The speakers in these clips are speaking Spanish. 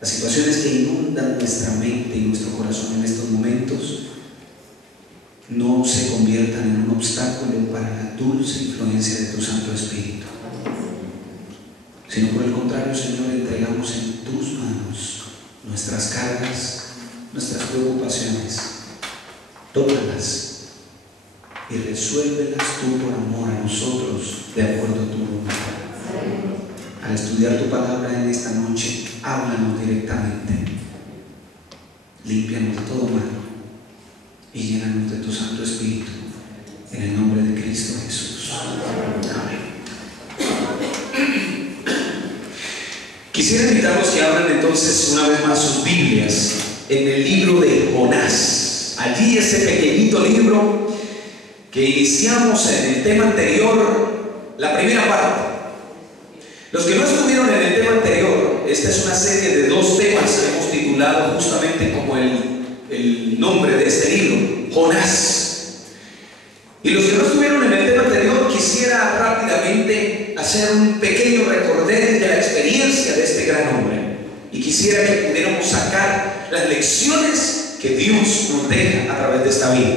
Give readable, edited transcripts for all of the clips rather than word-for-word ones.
las situaciones que inundan nuestra mente y nuestro corazón en estos momentos, no se conviertan en un obstáculo para la dulce influencia de tu Santo Espíritu, sino por el contrario, Señor, entregamos en tus manos nuestras cargas, nuestras preocupaciones. Tómalas y resuélvelas tú por amor a nosotros, de acuerdo a tu voluntad. Al estudiar tu palabra en esta noche, háblanos directamente, límpianos de todo mal y llénanos de tu Santo Espíritu, en el nombre de Cristo Jesús. Amén. Quisiera invitarlos que abran entonces una vez más sus Biblias en el libro de Jonás. Allí ese pequeñito libro que iniciamos en el tema anterior, la primera parte. Los que no estuvieron en el tema anterior, esta es una serie de 2 temas que hemos titulado justamente como el nombre de este libro, Jonás. Y los que no estuvieron en el tema anterior, quisiera rápidamente hacer un pequeño recorderis de la experiencia de este gran hombre. Y quisiera que pudiéramos sacar las lecciones que Dios nos deja a través de esta vida.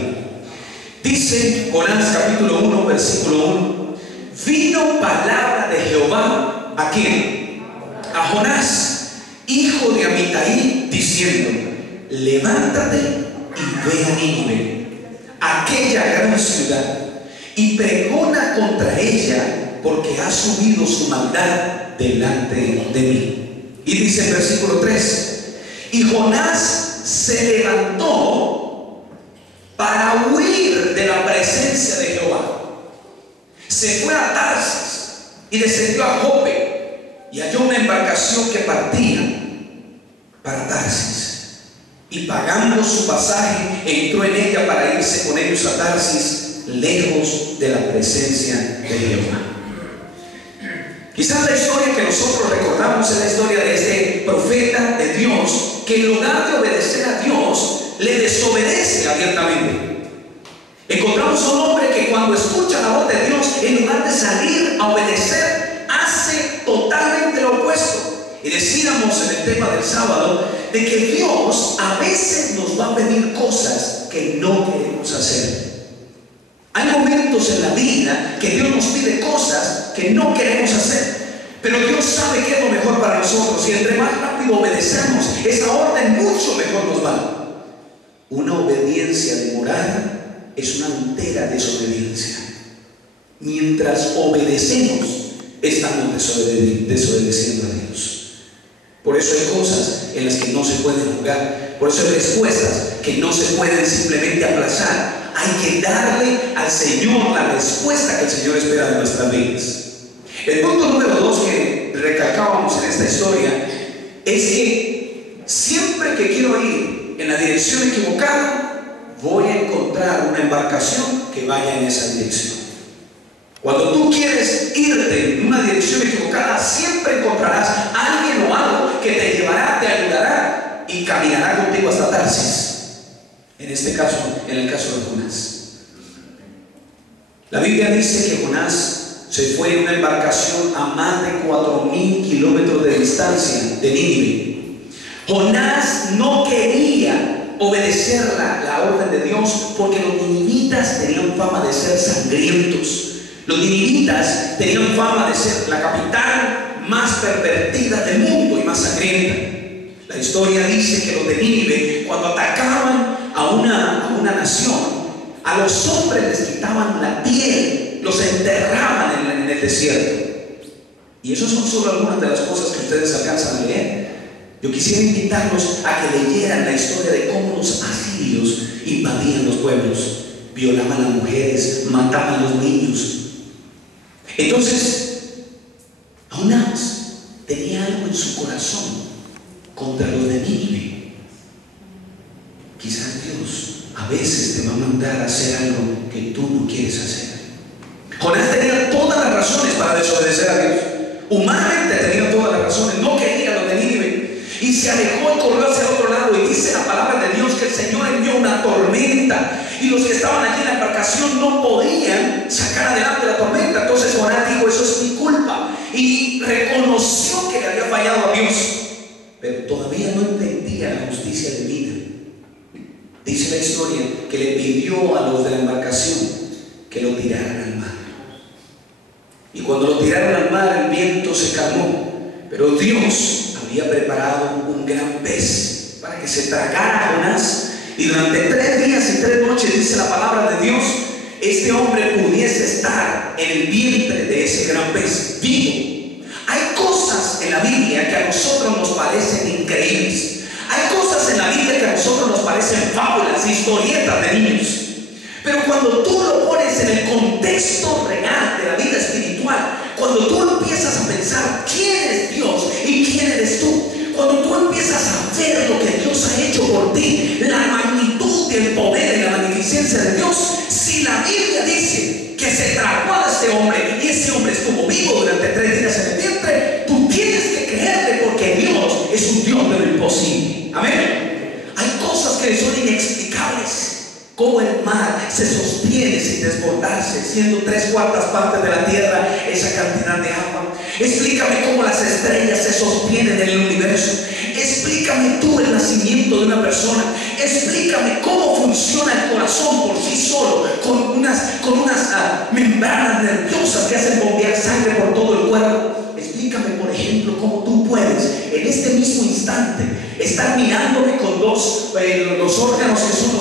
Dice Jonás capítulo 1, versículo 1: vino palabra de Jehová, ¿a quién? A Jonás, hijo de Amitai, diciendo: levántate y ve a Nínive, aquella gran ciudad, y pregona contra ella, porque ha subido su maldad delante de mí. Y dice el versículo 3: y Jonás se levantó para huir de la presencia de Jehová. Se fue a Tarsis y descendió a Jope, y halló una embarcación que partía para Tarsis. Y pagando su pasaje, entró en ella para irse con ellos a Tarsis, lejos de la presencia de Jehová. Quizás la historia que nosotros recordamos es la historia de este profeta de Dios, que en lugar de obedecer a Dios, le desobedece abiertamente. Encontramos a un hombre que cuando escucha la voz de Dios, en lugar de salir a obedecer, hace totalmente lo opuesto. Y decíamos en el tema del sábado de que Dios a veces nos va a pedir cosas que no queremos hacer. Hay momentos en la vida que Dios nos pide cosas que no queremos hacer, pero Dios sabe que es lo mejor para nosotros, y entre más rápido obedecemos, esa orden mucho mejor nos va. Una obediencia demorada es una entera desobediencia. Mientras obedecemos, estamos desobedeciendo a Dios. Por eso hay cosas en las que no se pueden jugar. Por eso hay respuestas que no se pueden simplemente aplazar. Hay que darle al Señor la respuesta que el Señor espera de nuestras vidas. El punto número 2 que recalcábamos en esta historia es que siempre que quiero ir en la dirección equivocada, voy a encontrar una embarcación que vaya en esa dirección. Cuando tú quieres irte en una dirección equivocada, siempre encontrarás a alguien o algo que te llevará, te ayudará y caminará contigo hasta Tarsis. En este caso, en el caso de Jonás. La Biblia dice que Jonás se fue en una embarcación a más de 4,000 kilómetros de distancia de Nínive. Jonás no quería obedecer la orden de Dios, porque los ninivitas tenían fama de ser sangrientos. Los ninivitas tenían fama de ser la capital más pervertida del mundo y más sangrienta. La historia dice que los de Nínive, cuando atacaban a una nación, a los hombres les quitaban la piel, los enterraban en el desierto. Y eso son solo algunas de las cosas que ustedes alcanzan a leer. Yo quisiera invitarlos a que leyeran la historia de cómo los asirios invadían los pueblos, violaban a las mujeres, mataban a los niños. Entonces, Jonás tenía algo en su corazón contra los de Nínive. Quizás Dios a veces te va a mandar a hacer algo que tú no quieres hacer. Jonás tenía todas las razones para desobedecer a Dios. Humanamente tenía todas las razones, no quería a los de Nínive, y se alejó y corrió hacia el otro lado. Y dice la palabra de Dios que el Señor envió una tormenta, y los que estaban allí en la embarcación no podían sacar adelante la tormenta. Entonces Jonás dijo: eso es mi culpa, y reconoció que le había fallado que le pidió a los de la embarcación que lo tiraran al mar. Y cuando lo tiraron al mar, el viento se calmó, pero Dios había preparado un gran pez para que se tragara a Jonás, y durante 3 días y 3 noches, dice la palabra de Dios, este hombre pudiese estar en el vientre de ese gran pez vivo. Hay cosas en la Biblia que a nosotros nos parecen increíbles. Hay cosas en la Biblia que a nosotros nos parecen fábulas, historietas de niños. Pero cuando tú lo pones en el contexto real de la vida espiritual, cuando tú empiezas a pensar quién es Dios y quién eres tú, cuando tú empiezas a ver lo que Dios ha hecho por ti, la magnitud y el poder y la magnificencia de Dios, si la Biblia dice que se tragó a este hombre y ese hombre estuvo vivo durante 3 días en el vientre, tú tienes que creerle, porque Dios es un Dios de lo imposible. Amén. Hay cosas que son inexplicables. Como el mar se sostiene sin desbordarse, siendo 3/4 partes de la tierra esa cantidad de agua. Explícame cómo las estrellas se sostienen en el universo. Explícame tú el nacimiento de una persona. Explícame cómo funciona el corazón por sí solo, con unas membranas nerviosas que hacen bombear sangre por todo el cuerpo. Explícame, por ejemplo, cómo tú puedes en este mismo instante estar mirándome con los órganos que son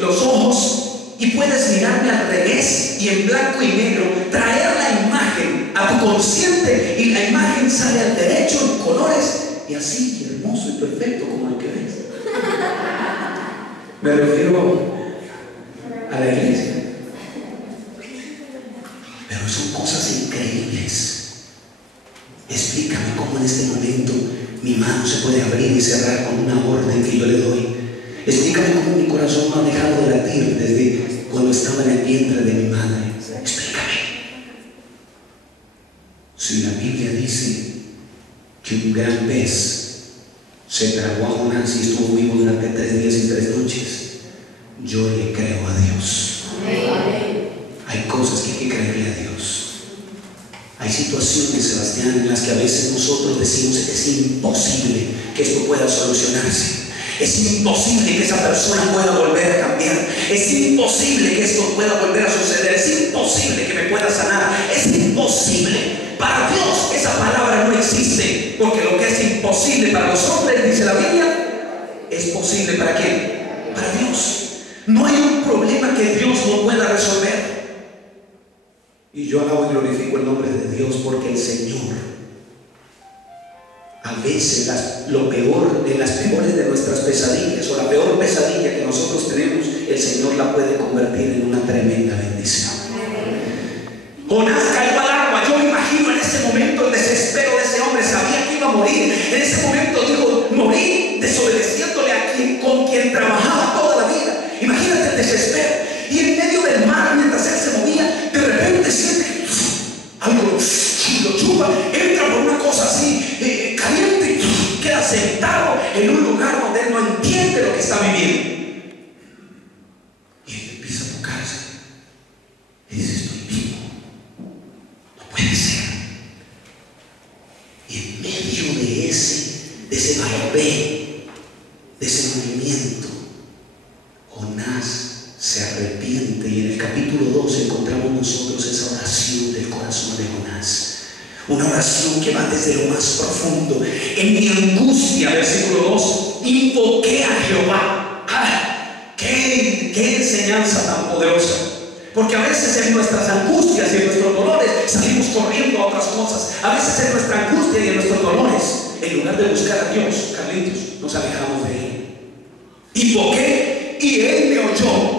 los ojos, y puedes mirarme al revés y en blanco y negro, traer la imagen a tu consciente, y la imagen sale al derecho en colores y así hermoso y perfecto como lo que ves. Me refiero a la iglesia. Pero son cosas increíbles. Explícame cómo en este momento mi mano se puede abrir y cerrar con una orden que yo le doy. Explícame cómo mi corazón no ha dejado de latir desde cuando estaba en el vientre de mi madre. Explícame. Si la Biblia dice que un gran pez se tragó a Jonás y estuvo vivo durante 3 días y 3 noches, yo le creo a Dios. Hay cosas que hay que creerle a Dios. Hay situaciones, Sebastián, en las que a veces nosotros decimos: es imposible que esto pueda solucionarse. Es imposible que esa persona pueda volver a cambiar. Es imposible que esto pueda volver a suceder. Es imposible que me pueda sanar. Es imposible. Para Dios esa palabra no existe, porque lo que es imposible para los hombres, dice la Biblia, es posible ¿para quién? Para Dios. No hay un problema que Dios no pueda resolver. Y yo alabo y glorifico el nombre de Dios, porque el Señor, a veces lo peor, en las peores de nuestras pesadillas, o la peor pesadilla que nosotros tenemos, el Señor la puede convertir en una tremenda bendición. Jonás cayó al agua. Yo me imagino en ese momento el desespero de ese hombre. Sabía que iba a morir. En ese momento dijo: morí desobedeciéndole con quien trabajaba toda la vida. Imagínate el desespero. Y en medio del mar, mientras él se movía, de repente siente algo, lo chupa, entra por una cosa así caliente, queda sentado en un lugar donde él no entiende lo que está viviendo. Y él empieza a tocarse y dice: estoy vivo, no puede ser. Y en medio de ese vaivén, de ese movimiento, Jonás se arrepiente, y en el capítulo 2 encontramos nosotros esa oración del corazón de Jonás. Una oración que va desde lo más profundo. En mi angustia, versículo 2, invoqué a Jehová. ¡Qué enseñanza tan poderosa! Porque a veces en nuestras angustias y en nuestros dolores salimos corriendo a otras cosas. A veces en nuestra angustia y en nuestros dolores, en lugar de buscar a Dios, Carlitos, nos alejamos de Él. Invoqué y Él me oyó.